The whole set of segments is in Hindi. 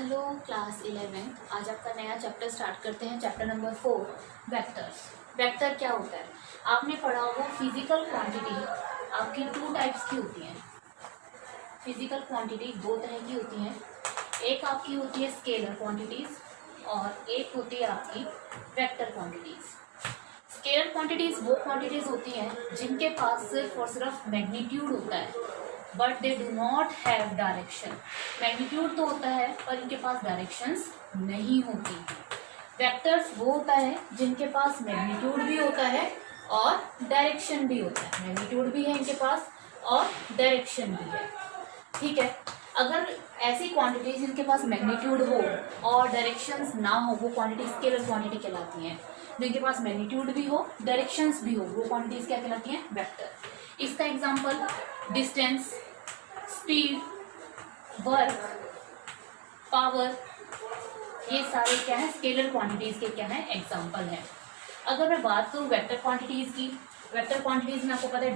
Hello class 11। आज आपका नया चैप्टर स्टार्ट करते हैं। Chapter number 4 vectors. वेक्टर क्या होता है आपने पढ़ा होगा। फिजिकल क्वांटिटी आपकी टू टाइप्स की होती हैं। फिजिकल क्वांटिटी दो तरह की होती हैं। एक आपकी होती है स्केलर क्वांटिटीज और एक होती है आपकी वेक्टर क्वांटिटीज। स्केलर क्वांटिटीज वो क्वांटिटीज होती हैं जिनके पास सिर्फ और सिर्फ मैग्नीट्यूड होता है but they do not have direction. Magnitude तो होता है पर इनके पास डायरेक्शंस नहीं होती। वेक्टर्स वो होता है जिनके पास मैग्नीट्यूड भी होता है और डायरेक्शन भी होता है। मैग्नीट्यूड भी है इनके पास और डायरेक्शन भी है। ठीक है, अगर ऐसी क्वांटिटी जिनके पास मैग्नीट्यूड हो और डायरेक्शंस ना हो वो क्वांटिटी स्केलर क्वांटिटी कहलाती हैं। जिनके पास मैग्नीट्यूड भी हो डायरेक्शंस भी हो वो क्वांटिटीज क्या कहलाती हैं? वेक्टर। इसका example distance, speed, work, power, ये सारे क्या है स्केलर क्वांटिटीज के क्या है एग्जांपल हैं। अगर मैं बात करूं वेक्टर क्वांटिटीज की, वेक्टर क्वांटिटीज में आपको पता है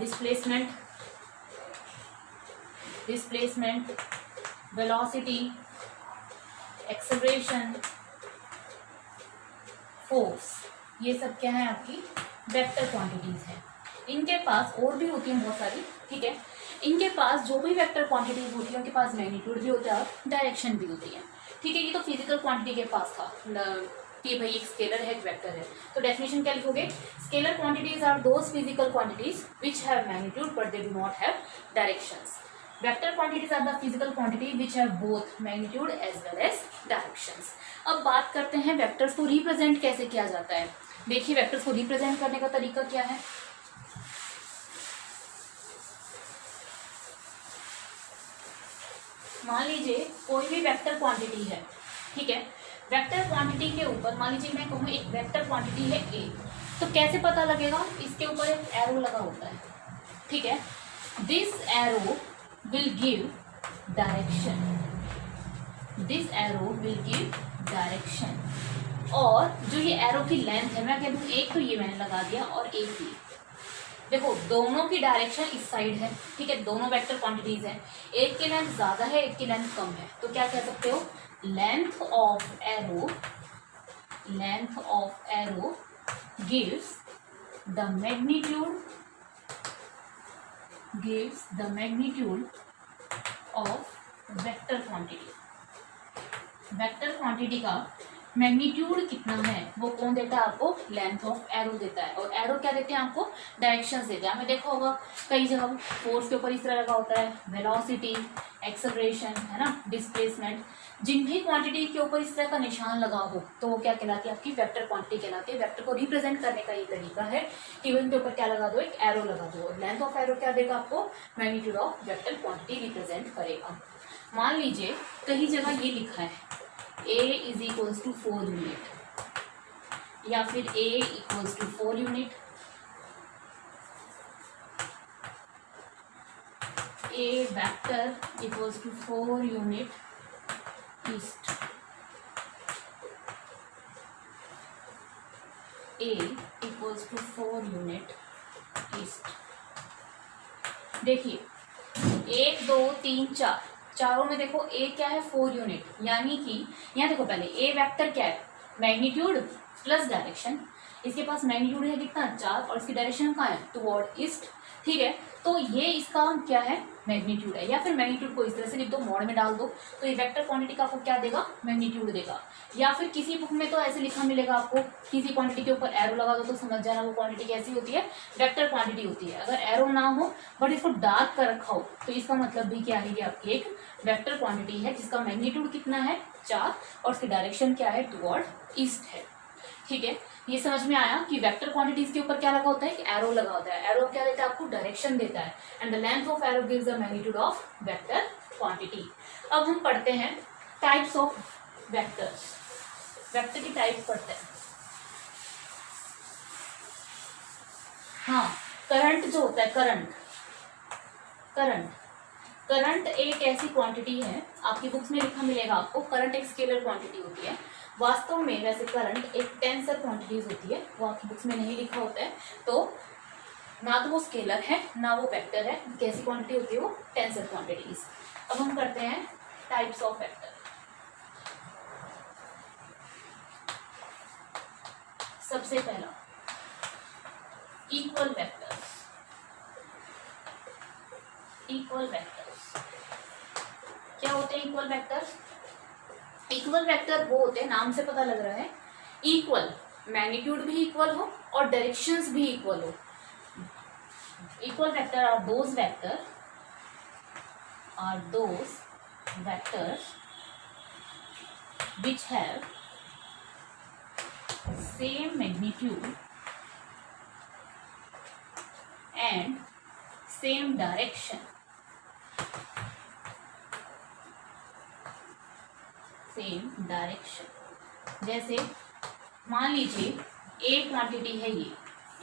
डिस्प्लेसमेंट, वेलोसिटी, एक्सेलरेशन, फोर्स, ये सब क्या है आपकी वेक्टर क्वांटिटीज है। इनके पास और भी होती हैं बहुत सारी। ठीक है, इनके पास जो भी वेक्टर क्वांटिटीज होती है उनके पास मैग्नीट्यूड भी होता है और डायरेक्शन भी होती है। ठीक है, ये तो फिजिकल क्वांटिटी के पास था कि भाई एक स्केलर है एक वेक्टर है। तो डेफिनेशन क्या लिखोगे? Scalar quantities are those physical quantities which have magnitude but they do not have directions. Vector quantities are the physical quantity which have both magnitude as well as directions. अब बात करते हैं वेक्टर्स को रिप्रेजेंट कैसे किया जाता है। देखिए वेक्टर्स को रिप्रेजेंट करने का तरीका क्या है। मान लीजिए कोई भी वेक्टर क्वांटिटी है। ठीक है, वेक्टर क्वांटिटी के ऊपर मान लीजिए मैं कहूँ एक वेक्टर क्वांटिटी है ए, तो कैसे पता लगेगा? इसके ऊपर एक एरो लगा होता है। ठीक है, this arrow will give direction, this arrow will give direction. और जो ये एरो की लेंथ है मैं कह दूँ एक, तो ये मैंने लगा दिया और एक ये। देखो दोनों की डायरेक्शन इस साइड है। ठीक है, दोनों वेक्टर क्वांटिटीज हैं। एक की लेंथ ज्यादा है एक की लेंथ कम है, तो क्या कह सकते हो? Length of arrow gives the magnitude of vector quantity. Vector quantity का मैग्नीट्यूड कितना है वो कौन देता है आपको? लेंथ ऑफ एरो देता है। और एरो क्या देते हैं आपको? डायरेक्शंस देते हैं। आपने देखा होगा कई जगह फोर्स के ऊपर इस तरह लगा होता है, वेलोसिटी, एक्सेलरेशन, है ना, डिस्प्लेसमेंट। जिन भी क्वांटिटी के ऊपर इस तरह का निशान लगा हो तो वो क्या कहलाती है? आपकी वेक्टर क्वांटिटी कहलाती है। वेक्टर को रिप्रेजेंट करने का ये तरीका है कि उनके ऊपर क्या लगा दो? एक एरो लगा दो। लेंथ ऑफ एरो क्या देगा आपको? Magnitude of vector quantity represent करेगा। मान लीजिए कहीं जगह ये लिखा है A is equals to 4 unit या फिर A equals to 4 unit, A vector equals to 4 unit east, A equals to 4 unit east. देखिए 1 2 3 4, चारों में देखो ए क्या है? 4 यूनिट। यानी कि यहाँ देखो पहले ए वेक्टर क्या है? Magnitude plus direction. इसके पास मैग्नीट्यूड है कितना? 4 और इसकी डायरेक्शन कहाँ है? Toward east. ठीक है, तो ये इसका क्या है? मैग्नीट्यूड है। या फिर मैग्नीट्यूड को इस तरह से लिख दो, मोड में डाल दो, तो ये वेक्टर क्वांटिटी का आपको क्या देगा? मैग्नीट्यूड देगा। या फिर किसी बुक में तो ऐसे लिखा मिलेगा आपको, किसी क्वांटिटी के ऊपर एरो लगा दो तो समझ जाना वो क्वांटिटी कैसी होती है? वेक्टर क्वांटिटी होती है। अगर एरो ना हो बट इसको डार्क कर रखा हो तो इसका मतलब भी क्या है? ये आपकी एक वेक्टर क्वांटिटी है जिसका मैग्नीट्यूड कितना है? 4 और उसकी डायरेक्शन क्या है? टुवर्ड ईस्ट है। ठीक है, ये समझ में आया कि वेक्टर क्वांटिटीज के ऊपर क्या लगा होता है? एरो लगा होता है। एरो क्या देता है आपको? डायरेक्शन देता है। And the length of arrow gives the magnitude of vector quantity. अब हम पढ़ते हैं टाइप्स ऑफ वेक्टर्स। वेक्टर की टाइप पढ़ते हैं। हाँ, करंट जो होता है, करंट एक ऐसी क्वांटिटी है, आपकी बुक्स में लिखा मिलेगा आपको, करंट एक स्केलर क्वांटिटी होती है। वास्तव में वैसे करंट एक टेंसर क्वांटिटीज होती है, वो आपकी बुक्स में नहीं लिखा होता है। तो ना तो वो स्केलर है ना वो वेक्टर है। कैसी क्वांटिटी होती है वो? Tensor quantities. अब हम करते हैं टाइप्स ऑफ वेक्टर। सबसे पहला इक्वल वेक्टर्स। इक्वल वेक्टर्स क्या होते हैं? इक्वल वेक्टर्स, इक्वल वेक्टर वो होते हैं, नाम से पता लग रहा है, इक्वल, मैग्नीट्यूड भी इक्वल हो और डायरेक्शंस भी इक्वल हो। Equal vector are those vectors which have same magnitude and same direction, जैसे मान लीजिए ए क्वांटिटी है, ये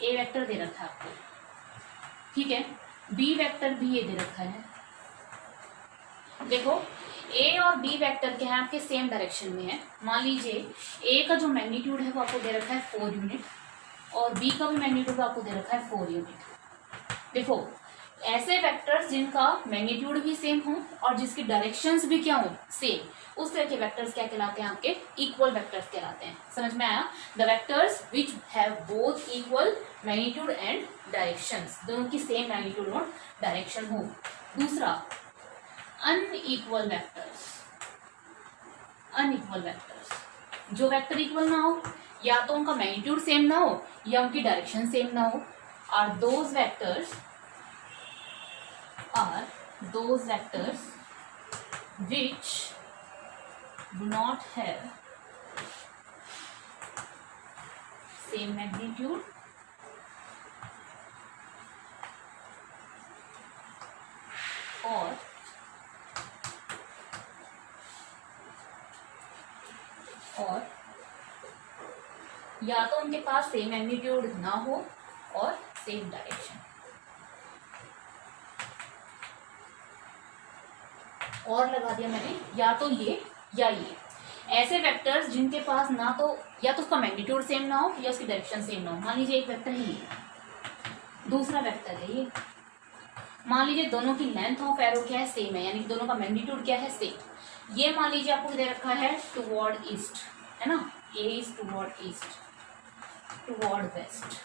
ए वेक्टर दे रखा है आपको, ठीक है, बी वेक्टर भी ये दे रखा है। देखो ए और बी वेक्टर क्या है आपके सेम डायरेक्शन में है। मान लीजिए ए का जो मैग्नीट्यूड है वो आपको दे रखा है 4 यूनिट और बी का भी मैग्नीट्यूड आपको दे रखा है 4 यूनिट। देखो ऐसे वेक्टर्स जिनका मैग्नीट्यूड भी सेम हो और जिसकी डायरेक्शंस भी क्या हो, सेम, उस तरह के वेक्टर्स क्या कहलाते हैं? आपके इक्वल वेक्टर्स कहलाते हैं। समझ में आया? The vectors which have both equal magnitude and directions, दोनों की सेम मैग्नीट्यूड और डायरेक्शन हो। दूसरा अनइक्वल वेक्टर्स। अनइक्वल वेक्टर्स, जो वेक्टर इक्वल ना हो, या तो उनका मैग्नीट्यूड सेम ना हो या उनकी डायरेक्शन सेम ना हो, are those vectors which do not have same magnitude और या तो उनके पास सेम मैग्नीट्यूड ना हो और सेम डायरेक्शन। और लगा दिया मैंने, या तो ये या ये, ऐसे वेक्टर्स जिनके पास ना तो या तो उसका मैग्नीट्यूड सेम ना हो या उसकी डायरेक्शन सेम ना हो। मान लीजिए एक वेक्टर है ये, दूसरा वेक्टर है ये, मान लीजिए दोनों की लेंथ ऑफ एरो क्या है, सेम है, यानी दोनों का मैग्नीट्यूड क्या है, सेम। ये मान लीजिए आपको दे रखा है टुवर्ड ईस्ट, है ना, A is toward east, toward west.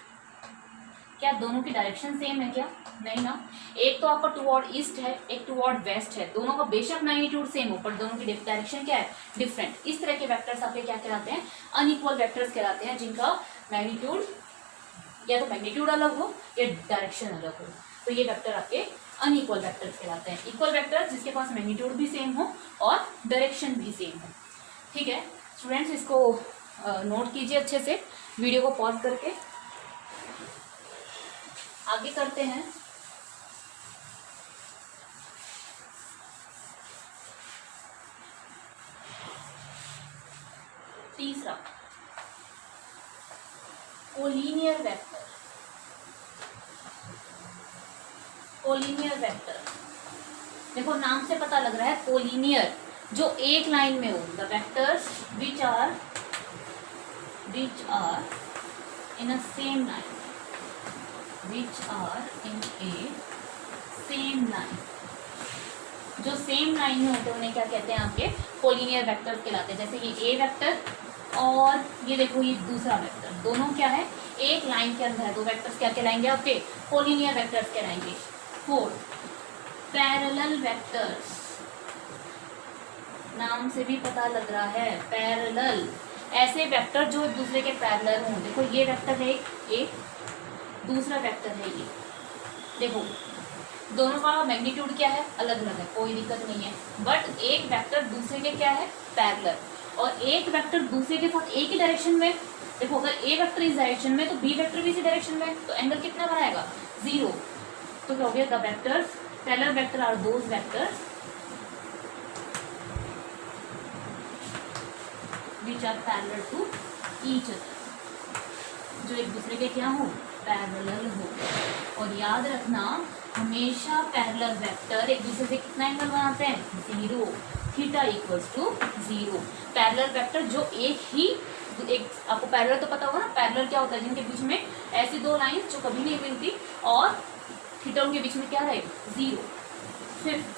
क्या दोनों की डायरेक्शन सेम है क्या? नहीं ना, एक तो आपका टुवर्ड ईस्ट है, एक टुवर्ड वेस्ट है, दोनों का बेशक मैग्नीट्यूड सेम हो पर दोनों की डायरेक्शन क्या है, डिफरेंट। इस तरह के वेक्टर्स आपके क्या कहलाते हैं? अनइक्वल वेक्टर्स कहलाते हैं, जिनका मैग्नीट्यूड या तो मैग्नीट्यूड अलग हो या डायरेक्शन अलग हो। तो ये वेक्टर आपके अनइक्वल वेक्टर्स कहलाते हैं। इक्वल वेक्टर जिसके पास मैग्नीट्यूड भी सेम हो और डायरेक्शन भी सेम हो। ठीक है स्टूडेंट्स, इसको नोट कीजिए अच्छे से, वीडियो को पॉज करके। आगे करते हैं। तीसरा कोलिनियर वेक्टर। कोलिनियर वेक्टर देखो नाम से पता लग रहा है, कोलिनियर जो एक लाइन में हो। The vectors which are in a same line, which are in a same line, जो सेम लाइन में होते हैं उन्हें क्या कहते हैं? आपके कोलिनियर वेक्टर्स कहलाते हैं। जैसे ये ए वेक्टर और ये देखो ये दूसरा वेक्टर, दोनों क्या है? एक लाइन के अंदर है। दो वेक्टर्स क्या कहलाएंगे? आपके कोलिनियर वेक्टर्स कहलाएंगे। फोर्थ पैरेलल वेक्टर्स, नाम से भी पता लग रहा है पैरेलल, ऐसे वेक्टर जो एक दूसरे के पैरेलल हों। देखो ये वेक्टर है एक, दूसरा वेक्टर है ये, देखो दोनों का मैग्नीट्यूड क्या है? अलग अलग है, कोई दिक्कत नहीं है, बट एक वेक्टर दूसरे के क्या है? पैरेलल। और एक वेक्टर दूसरे के साथ एक ही डायरेक्शन में। देखो अगर ए वेक्टर इस डायरेक्शन में तो बी वेक्टर भी इसी डायरेक्शन में, तो एंगल कितना बनाएगा? 0। तो क्या हो गया? The vectors parallel vector are those vectors which are parallel to each other, जो एक दूसरे के क्या हो? पैरेलल हो। और याद रखना हमेशा पैरेलल वेक्टर एक दूसरे से कितना एंगल बनाते हैं? 0, theta equals to 0। Parallel vector जो एक आपको पैरेलल तो पता होगा ना, पैरेलल क्या होता है? जिनके बीच में ऐसी दो लाइन जो कभी नहीं मिलती और थीटा उनके बीच में क्या रहे? 0। Fifth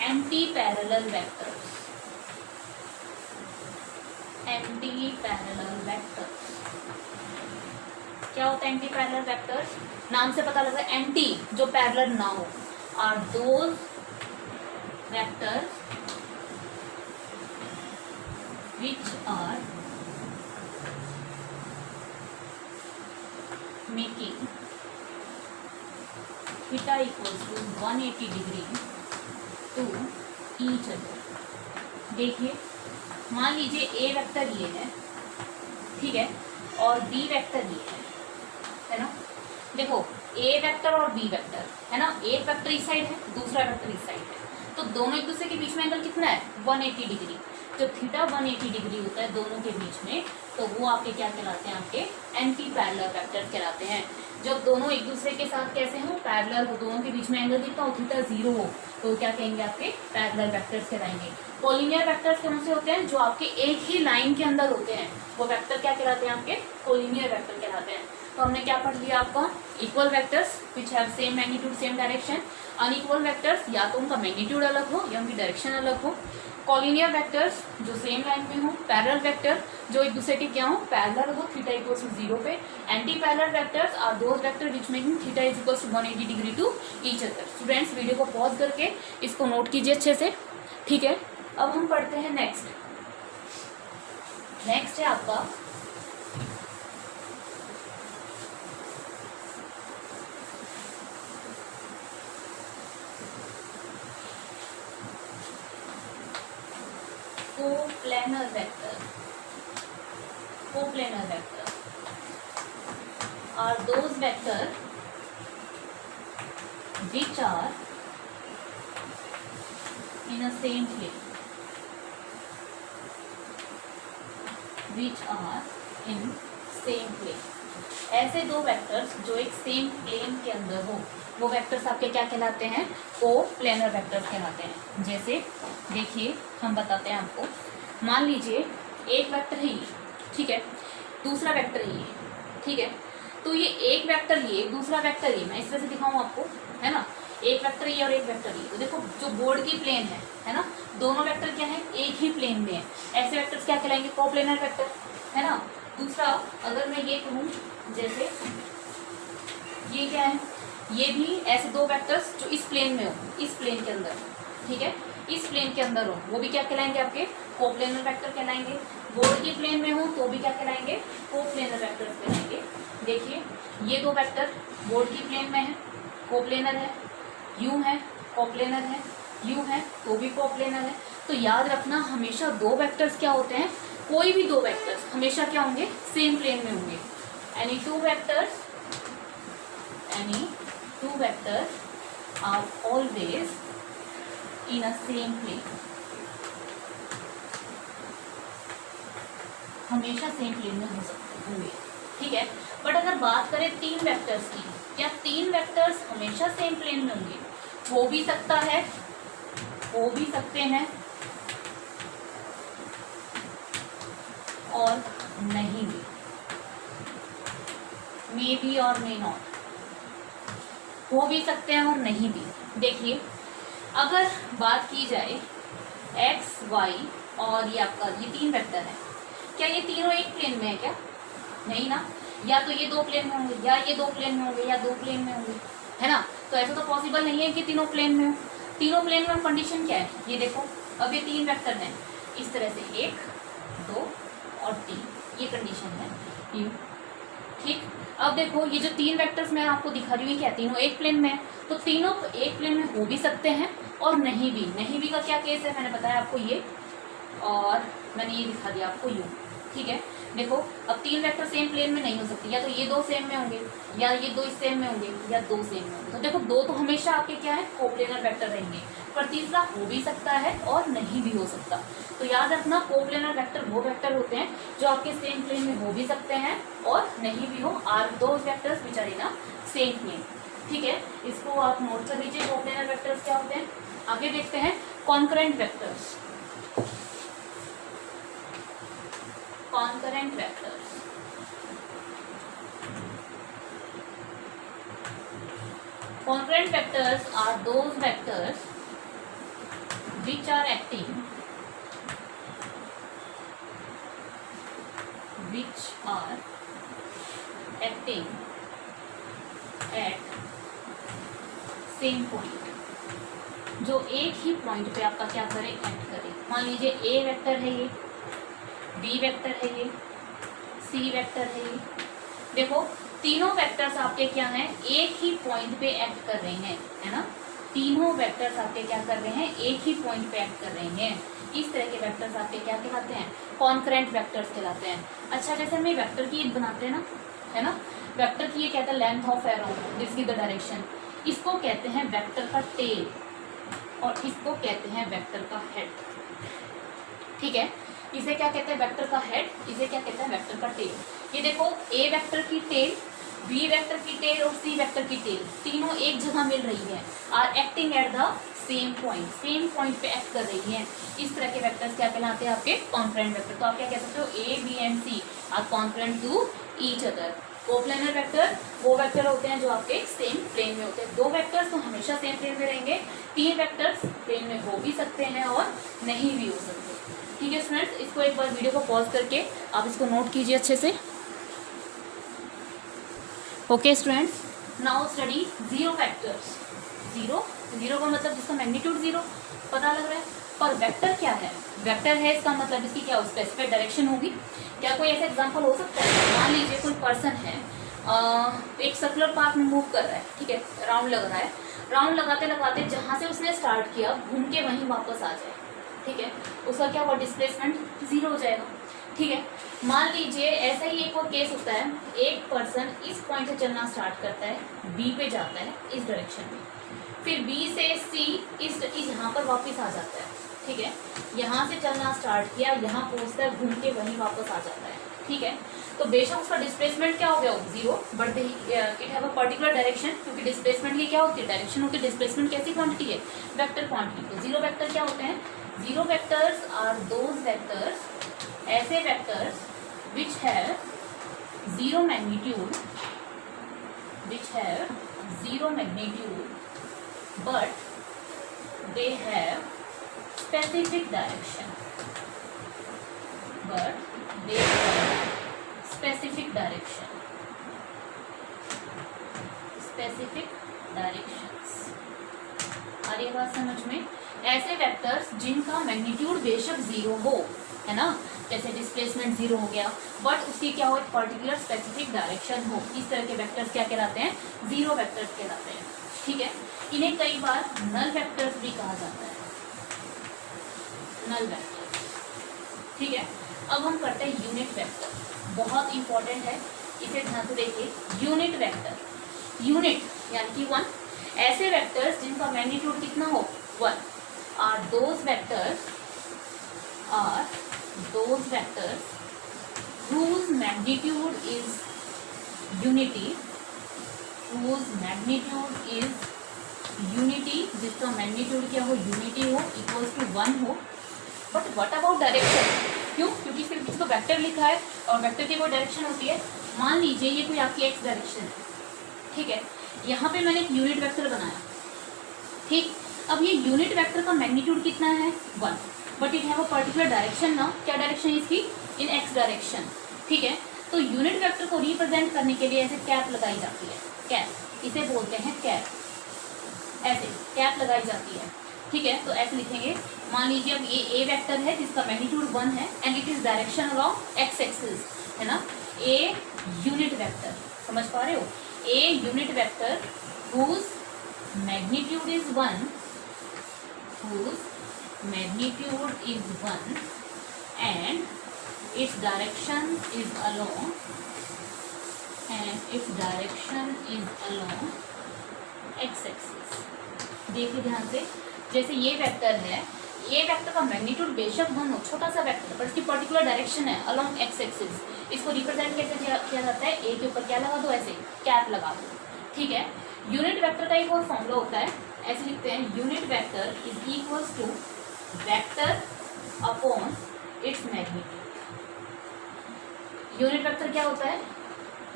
anti parallel vectors. Anti parallel vector. क्या होता है एंटी पैरेलल वेक्टर्स? नाम से पता लगा, एंटी जो पैरेलल ना हो, are those vectors which are making theta equals to 180 degree to each other। देखिए, मान लीजिए ए वेक्टर ये है, ठीक है, और बी वेक्टर ये है ना। देखो ए वेक्टर और बी वेक्टर है ना, एक वेक्टर इस साइड है, दूसरा वेक्टर इस साइड है, तो दोनों एक दूसरे के बीच में एंगल कितना है? 180 डिग्री। जो थीटा 180 डिग्री होता है दोनों के बीच में, तो वो आपके क्या कहलाते हैं? आपके एंटी पैरेलल वेक्टर कहलाते हैं। जब दोनों एक दूसरे के साथ कैसे हो? पैरेलल हो, दोनों के बीच में एंगल कितना हो? थीटा 0 हो, तो क्या कहेंगे? आपके पैरेलल वेक्टर्स कहलाएंगे। कोलिनियर वेक्टर्स कौन से होते हैं? जो आपके एक ही लाइन के अंदर होते हैं, वो वेक्टर क्या कहलाते हैं? आपके कोलिनियर वेक्टर कहलाते हैं। तो हमने क्या पढ़ लिया आपका? Equal vectors which have same magnitude same direction. Unequal vectors या तो उनका मैग्नीट्यूड अलग हो या उनकी डायरेक्शन अलग हो। कॉलिनियर वेक्टर्स जो सेम लाइन में हो। पैरेलल वेक्टर जो एक दूसरे के क्या हो? पैरेलल हो, थीटा इक्वल्स टू 0 पे। Anti parallel vectors are those vector which making theta is equals to 180 degree to each other. Students video को पॉज करके इसको नोट कीजिए अच्छे से, ठीक है। अब हम पढ़ते हैं नेक्स्ट है आपका coplanar vector. Coplanar vector are those vector which are in a same plane, which are in same plane। ऐसे दो वेक्टर्स जो एक सेम प्लेन के अंदर हो, वो वेक्टर्स आपके क्या कहलाते हैं? कोप्लेनर वेक्टर्स कहलाते हैं। जैसे देखिए हम बताते हैं आपको, मान लीजिए एक वेक्टर है ये, ठीक है, दूसरा वेक्टर है ये, ठीक है, तो ये एक वेक्टर ये, दूसरा वेक्टर ये, मैं इस तरह से दिखाऊं आपको, है ना, एक वेक्टर ये और एक वेक्टर ये। तो देखो जो बोर्ड की प्लेन है ना, दोनों वेक्टर क्या है? एक ही प्लेन में है। ऐसे वेक्टर्स क्या कहलाएंगे? कोप्लेनर वेक्टर, है ना। दूसरा अगर मैं ये कहूँ, जैसे ये क्या है? ये भी ऐसे दो वेक्टर्स जो इस प्लेन में हो, इस प्लेन के अंदर, ठीक है, इस प्लेन के अंदर हो, वो भी क्या कहलाएंगे? आपके कोप्लेनर वेक्टर कहलाएंगे। बोर्ड की प्लेन में हो तो भी क्या कहलाएंगे? कोप्लेनर वेक्टर्स कहलाएंगे। देखिए ये दो वेक्टर बोर्ड की प्लेन में है, कोप्लेनर है, यू है कोप्लेनर है, यू है तो भी कोप्लेनर है। तो याद रखना हमेशा दो वेक्टर्स क्या होते हैं? कोई भी दो वेक्टर्स हमेशा क्या होंगे? सेम प्लेन में होंगे। Any two vectors are always in a same plane, हमेशा सेम प्लेन में हो सकते होंगे, ठीक है। बट अगर बात करें तीन वेक्टर्स की, क्या तीन वेक्टर्स हमेशा सेम प्लेन में होंगे? हो भी सकता है, हो भी सकते हैं और नहीं भी, मे बी और मे नॉट, हो भी सकते हैं और नहीं भी। देखिए अगर बात की जाए एक्स वाई और ये आपका ये तीन वेक्टर है, क्या ये तीनों एक प्लेन में है? क्या नहीं ना, या तो ये दो प्लेन में होंगे, या ये दो प्लेन में होंगे, या दो प्लेन में होंगे, है ना। तो ऐसा तो पॉसिबल नहीं है कि तीनों प्लेन में हो। तीनों प्लेन में कंडीशन क्या है? ये देखो अब ये तीन वेक्टर हैं इस तरह से, 1 2 और 3, ये कंडीशन है यू, ठीक। अब देखो ये जो तीन वेक्टर्स मैं आपको दिखा रही हूँ क्या तीनों एक प्लेन में है? तो तीनों एक प्लेन में हो भी सकते हैं और नहीं भी। नहीं भी का क्या केस है? मैंने बताया आपको ये, और मैंने ये दिखा दिया आपको यू, ठीक है। देखो अब तीन वेक्टर सेम प्लेन में नहीं हो सकते, या तो ये दो सेम में होंगे, या ये दो सेम में होंगे, या दो सेम में होंगे। तो देखो दो तो हमेशा आपके क्या है? कोप्लेनर वेक्टर रहेंगे, पर तीसरा हो भी सकता है और नहीं भी हो सकता। तो याद रखना कोप्लेनर वेक्टर वो वेक्टर होते हैं जो आपके सेम प्लेन में हो भी सकते हैं और नहीं भी हो। Are those vectors which are in a same plane, ठीक है। इसको आप नोट कर लीजिए कोप्लेनर वेक्टर्स क्या होते हैं। आगे देखते हैं concurrent vectors. Concurrent vectors, concurrent vectors are those vectors which are acting which are acting at same point, जो एक ही पॉइंट पे आपका क्या करे, एक्ट करे। मान लीजिए ए वेक्टर है ये, बी वेक्टर है ये, सी वेक्टर है ये। देखो तीनों वेक्टर्स आपके क्या हैं, एक ही पॉइंट पे एक्ट कर रहे हैं, है ना। तीनों वेक्टर्स आपके क्या कर रहे हैं, एक ही पॉइंट पे एक्ट कर रहे हैं। इस तरह के वेक्टर्स आपके क्या कहलाते हैं, कॉन्करेंट वेक्टर्स कहलाते हैं। अच्छा जैसे हम ये वेक्टर की बनाते हैं ना, है ना, वेक्टर की ये कहते हैं length of arrow, this is the direction. इसको कहते हैं वेक्टर का टेल और इसको कहते हैं वेक्टर का हेड। ठीक है, इसे क्या कहते हैं, वेक्टर का हेड, इसे क्या कहते हैं, वेक्टर का टेल। ये देखो ए वेक्टर की टेल, बी वेक्टर की टेल और सी वेक्टर की टेल तीनों एक जगह मिल रही है, are acting at the same point, same point पे एक्ट कर रही हैं। इस तरह के वेक्टर्स क्या कहलाते हैं, आपके कॉन्करेंट वेक्टर। तो आप क्या कह सकते हो, A B and C are concurrent to each other. Coplanar vector वो वेक्टर होते हैं जो आपके सेम प्लेन में होते हैं। दो वेक्टर्स तो हमेशा सेम प्लेन में रहेंगे, तीन वेक्टर्स प्लेन में हो भी सकते हैं और नहीं भी हो सकते। ठीक है स्टूडेंट्स, इसको एक बार वीडियो को पॉज करके आप इसको नोट कीजिए अच्छे से। Okay students, now study zero vectors. Zero का मतलब जिसका मैग्नीट्यूड जीरो पता लग रहा है, पर वेक्टर क्या है, वेक्टर है इसका मतलब इसकी क्या स्पेसिफिक डायरेक्शन होगी। क्या कोई ऐसा एग्जांपल हो सकता है, मान लीजिए कोई पर्सन है एक सर्कुलर पाथ में मूव कर रहा है, ठीक है, राउंड लग रहा है, राउंड लगाते लगाते जहाँ से उसने स्टार्ट किया घूम के वहीं वापस आ जाए, ठीक है, उसका क्या हुआ, डिस्प्लेसमेंट जीरो हो जाएगा। ठीक है, मान लीजिए ऐसा ही एक और केस होता है, एक पर्सन इस पॉइंट से चलना स्टार्ट करता है, बी पे जाता है इस डायरेक्शन में, फिर बी से सी इस यहाँ पर वापस आ जाता है। ठीक है, यहाँ से चलना स्टार्ट किया, यहाँ पहुँचता है, घूम के वहीं वापस आ जाता है। ठीक है, तो बेशक उसका डिस्प्लेसमेंट क्या हो गया, zero, but it have a particular direction, क्योंकि डिस्प्लेसमेंट की क्या होती है, डायरेक्शन होती है। डिस्प्लेसमेंट कैसी क्वांटिटी है, वेक्टर क्वांटिटी। तो जीरो वेक्टर क्या होते हैं, zero vectors are those vectors, ऐसे vectors which have zero magnitude, but they have specific direction, आ रही बात समझ में। ऐसे वेक्टर्स जिनका मैग्नीट्यूड बेशक जीरो हो, है ना, जैसे डिस्प्लेसमेंट जीरो हो गया, बट उसकी क्या हो, पर्टिकुलर स्पेसिफिक डायरेक्शन हो, इस तरह के वेक्टर्स क्या कहलाते हैं, जीरो वेक्टर्स कहलाते हैं। ठीक है, इन्हें कई बार नल वेक्टर्स भी कहा जाता है, नल वेक्टर्स। ठीक है, अब हम करते हैं यूनिट वेक्टर, बहुत इंपॉर्टेंट है, इसे ध्यान से देखिए। यूनिट वेक्टर, यूनिट यानी कि वन, ऐसे वेक्टर्स जिनका मैग्नीट्यूड कितना हो, one, are those vectors whose magnitude is unity, जिसका मैग्नीट्यूड क्या हो, यूनिटी हो, इक्वल्स टू वन हो। बट व्हाट अबाउट डायरेक्शन, क्यों, क्योंकि सिर्फ इसको वेक्टर लिखा है और वेक्टर की कोई डायरेक्शन होती है। मान लीजिए ये कोई आपकी एक्स डायरेक्शन है, ठीक है, यहाँ पे मैंने एक यूनिट वेक्टर बनाया, ठीक, अब ये यूनिट वेक्टर का मैग्नीट्यूड कितना है, one, but it have a particular direction ना, क्या डायरेक्शन है इसकी, इन एक्स डायरेक्शन। ठीक है, तो यूनिट वेक्टर को रिप्रेजेंट करने के लिए ऐसे कैप लगाई जाती है, कैप, इसे बोलते हैं कैप, ऐसे कैप लगाई जाती है। ठीक है, तो ऐसे लिखेंगे, मान लीजिए अब ये ए वेक्टर है जिसका मैग्नीट्यूड वन है and it is direction along X axis, है ना, ए यूनिट वेक्टर, समझ पा रहे हो, A unit vector whose magnitude is 1 and its direction is along x axis। देखिए ध्यान से, जैसे ये वेक्टर है, ये वेक्टर का मैग्नीट्यूड बेशक वन हो, छोटा सा वेक्टर, पर इसकी पर्टिकुलर डायरेक्शन है अलोंग एक्स एक्सिस। इसको रिप्रेजेंट कैसे किया जाता है, ए के ऊपर क्या लगा दो, ऐसे कैप लगा दो। ठीक है, यूनिट वेक्टर का एक और फॉर्मूला होता है, ऐसे लिखते हैं, unit vector is equals to vector upon its magnitude. Unit vector क्या होता है,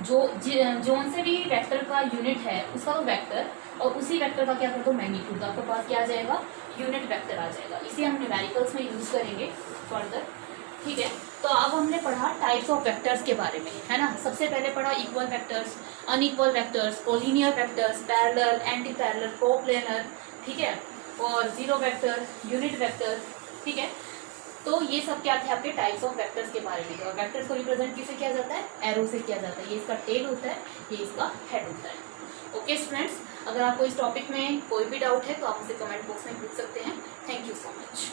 जोन से भी वेक्टर का यूनिट है उसका तो वेक्टर, और उसी वेक्टर का क्या कर दो, मैग्नीट्यूड, आपके पास क्या आ जाएगा, यूनिट वेक्टर आ जाएगा। इसे हम न्यूमेरिकल्स में यूज करेंगे फर्दर। ठीक है, तो अब हमने पढ़ा टाइप्स ऑफ वेक्टर्स के बारे में, है ना। सबसे पहले पढ़ा equal vectors, unequal vectors, collinear vectors, parallel, anti parallel, coplanar, ठीक है, और जीरो वेक्टर, यूनिट वेक्टर, ठीक है। तो ये सब क्या थे आपके टाइप्स ऑफ वेक्टर्स के बारे में। और वेक्टर्स को रिप्रेजेंट किससे किया जाता है, एरो से किया जाता है। ये इसका टेल होता है, ये इसका हेड होता है। ओके स्टूडेंट्स, अगर आपको इस टॉपिक में कोई भी डाउट है तो आप मुझसे कमेंट बॉक्स में पूछ सकते हैं। Thank you so much.